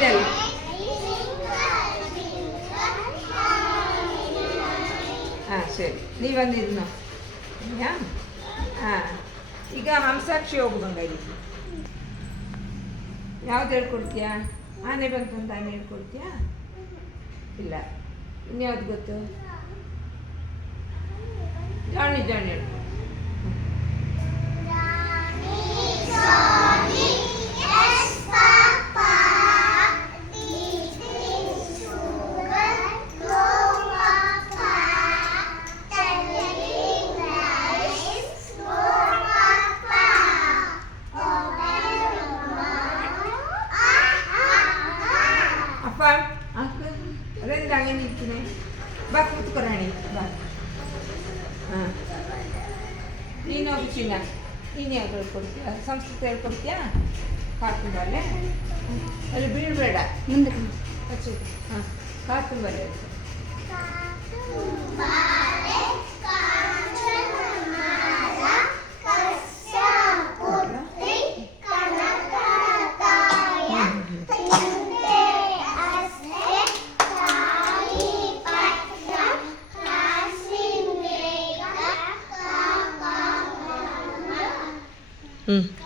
ಇದೆಲ್ಲ ಹಾಂ ಸರಿ ನೀವೊಂದು ಇದು ನೋಡಿ ಹಾಂ ಹಾಂ ಈಗ ಹಂಸಾಕ್ಷಿ ಹೋಗು ಬಂಗಾರಿ ಯಾವ್ದು ಹೇಳ್ಕೊಡ್ತೀಯಾ ಆನೆ ಬಂತಂತ ಆನೆ ಹೇಳ್ಕೊಡ್ತೀಯಾ ಇಲ್ಲ ಇನ್ಯಾವ್ದು ಗೊತ್ತು ಜಾಣಿ ಜಾಣಿ ಹೇಳ್ಕೊ ಅಪ್ಪ ಅದರಿಂದ ಹಂಗೆ ನಿಲ್ತೀನಿ ಬಾ ಕೂತ್ಕೊ ರಾಣಿ ಬಾ ಹಾಂ ನೀನು ಹೋಗಿ ಚಿನ್ನ ನೀನು ಯಾವ್ದು ಹೇಳ್ಕೊಡ್ತೀಯ ಸಂಸ್ಕೃತ ಹೇಳ್ಕೊಡ್ತೀಯಾ ಕಾರ್ತುಂಬಾಲೆ ಅಲ್ಲಿ ಬೀಳಬೇಡ ಮುಂದೆ ಹಚ್ಚು ಹಾಂ ಕಾರ್ತುಂಬಾಲೆ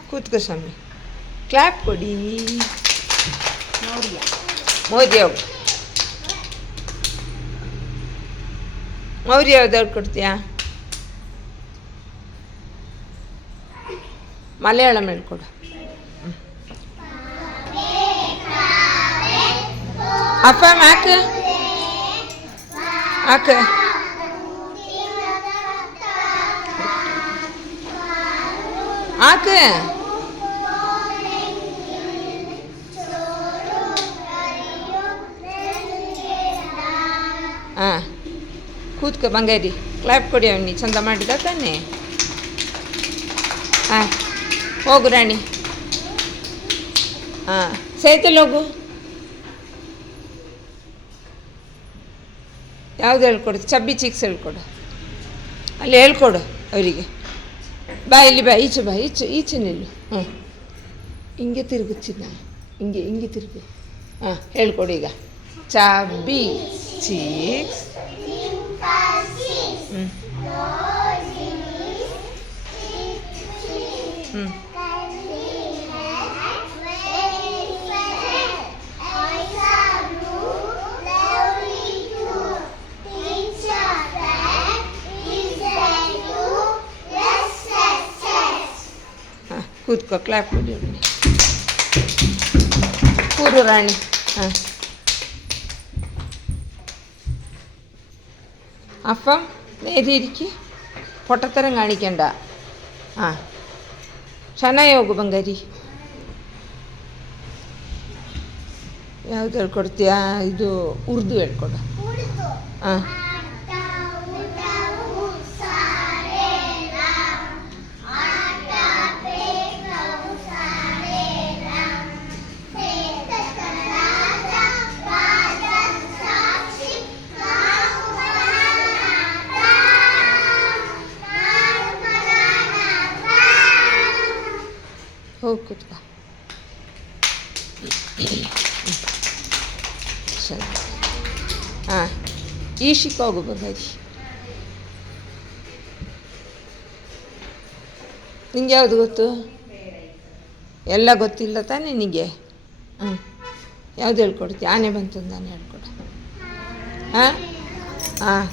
ಕೂತ್ಕೋ ಸ್ವಾಮಿ ಕ್ಲಾಪ್ ಕೊಡಿ ಮೋದಿ ಹೋಗು ಮೌರ್ಯ ಯಾವ್ದು ಹೇಳ್ಕೊಡ್ತೀಯಾ ಮಲಯಾಳಂ ಹೇಳ್ಕೊಡು ಅಪ್ಪ ಹಾಕ ಹಾಕ ಹಾಕ ಹಾಂ ಕೂತ್ಕೋ ಬಂಗಾರಿ ಕ್ಲಾಪ್ ಕೊಡಿ ಅವನಿ ಚಂದ ಮಾಡಿದ ತಾನೆ ಹಾಂ ಹೋಗು ರಾಣಿ ಹಾಂ ಸೈತಲ್ಲಿ ಹೋಗು ಯಾವ್ದು ಹೇಳ್ಕೊಡು ಚಬ್ಬಿ ಚಿಕ್ಸ್ ಹೇಳ್ಕೊಡು ಅಲ್ಲಿ ಹೇಳ್ಕೊಡು ಅವರಿಗೆ ಬಾ ಇಲ್ಲಿ ಬಾ ಈಚೆ ನಿಲ್ಲು ಹ್ಞೂ ಹಿಂಗೆ ತಿರುಗು ಚಿನ್ನ ಹಿಂಗೆ ತಿರುಗು ಹಾಂ ಹೇಳ್ಕೊಡು ಈಗ ಚಬ್ಬಿ ಚಿಕ್ಸ್ ಹ್ಞೂ ಹ್ಞೂ ಕೂತ್ಕೋ ಕ್ಲಾಪ್ ಕೊಡಿ ಕೂರು ರಾಣಿ ಹಾಂ അപ്പം നേരെ ഇരിക്ക് പൊട്ടത്തരം കാണിക്കണ്ട ആ ഷനയോഗ ബംഗാരി ಯಾವ್ದು ಹೇಳ್ಕೊಡ್ತೀಯಾ ಇದು ಉರ್ದು ಹೇಳ್ಕೊಡು ಹಾಂ ಹೋಗಿ ಕೂತ್ಕೋ ಸರಿ ಹಾಂ ಈಶಿಕ್ ಹೋಗು ಬಗಾರಿ ನಿಂಗೆ ಯಾವುದು ಗೊತ್ತು ಎಲ್ಲ ಗೊತ್ತಿಲ್ಲ ತಾನೇ ನಿನಗೆ ಹ್ಞೂ ಯಾವ್ದು ಹೇಳ್ಕೊಡ್ತೀಯ ಆನೆ ಬಂತು ನಾನು ಹೇಳ್ಕೊಡು ಹಾಂ ಹಾಂ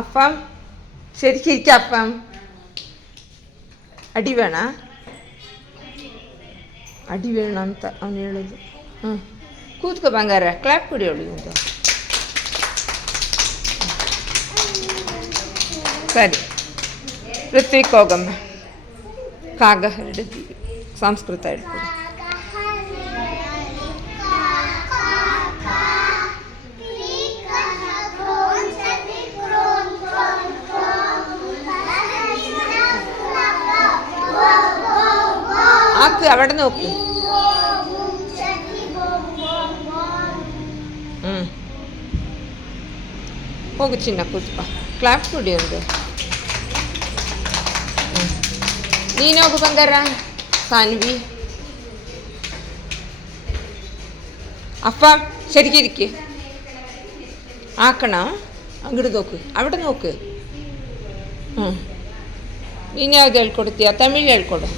അപ്പം ശരിക്കും അപ്പം ಅಡಿ ಬೇಡ ಅಂತ ಅವನು ಹೇಳೋದು ಹ್ಞೂ ಕೂತ್ಕೋ ಬಂಗಾರ ಕ್ಲಾಪ್ ಕೊಡಿ ಅವಳಿಗೆ ಅಂತ ಸರಿ ಋತ್ವಿಕ್ ಹೋಗಮ್ಮ ಕಾಗ ಹರಡಿದ್ದೀವಿ ಸಂಸ್ಕೃತ ಹೇಳ್ಕೊಡು അവിടെ നോക്ക്. ಹೋಗು ಚಿನ್ನ ಕೂತ್ಕೊ. ಕ್ಲಾಪ್ ಕೊಡಿ ಒಂದು. ನೀನು ಹೋಗು ಬಂಗಾರ. സാൻവി അപ്പ ശരിക്കിരിക്ക്. ആക്കണ അങ്ങോട്ട് നോക്ക്, അവിടെ നോക്ക്. ನೀನು ಯಾವ್ದು ಹೇಳ್ಕೊಡ್ತೀಯ? ತಮಿಳು ಹೇಳ್ಕೊಡು.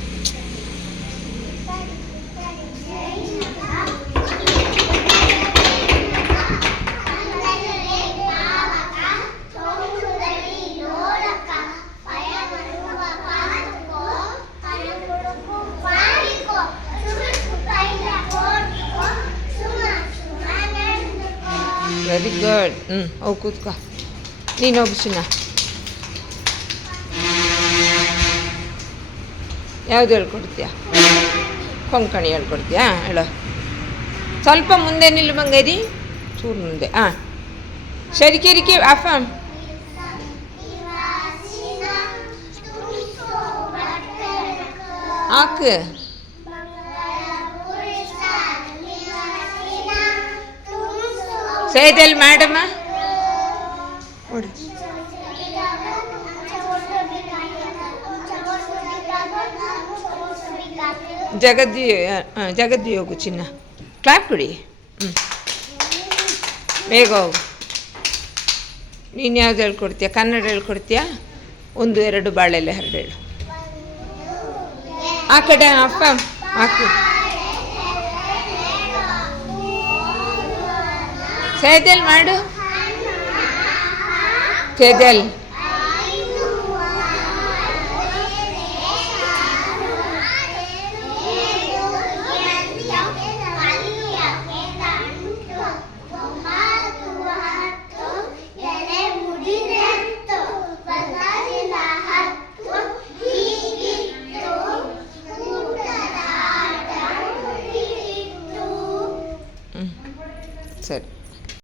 Very good. ಹೋಗಿ ಕೂತ್ಕೋ. ನೀನು ಹೋಗು ಚಿನ್ನ. ಯಾವುದು ಹೇಳ್ಕೊಡ್ತೀಯ? ಕೊಂಕಣಿ ಹೇಳ್ಕೊಡ್ತೀಯಾ? ಹೇಳೋ. ಸ್ವಲ್ಪ ಮುಂದೆ ನಿಲ್ಲು ಬಂಗಾರಿ, ಚೂರು ಮುಂದೆ. ಶರಿಕಿರಿಕಿ ಅಫಂ. ಹಾಕು. ಸೇದಲ್ ಮೇಡಮ ನೋಡಿ. ಜಗದ್ದಿ ಹೋಗು ಚಿನ್ನ. ಕ್ಲಾಪ್ ಕೊಡಿ. ಬೇಗ ಹೋಗು. ನೀನು ಯಾವ್ದು ಹೇಳ್ಕೊಡ್ತೀಯ? ಕನ್ನಡ ಹೇಳ್ಕೊಡ್ತೀಯಾ? 1 2 ಬಾಳೆಲೆ ಹರಡು ಹೇಳು. ಆ ಕಡೆ ಅಪ್ಪ ಹಾಕು. ಸೇದಲ್ ಮಾಡು. ಸೇದಲ್. ಸರಿ.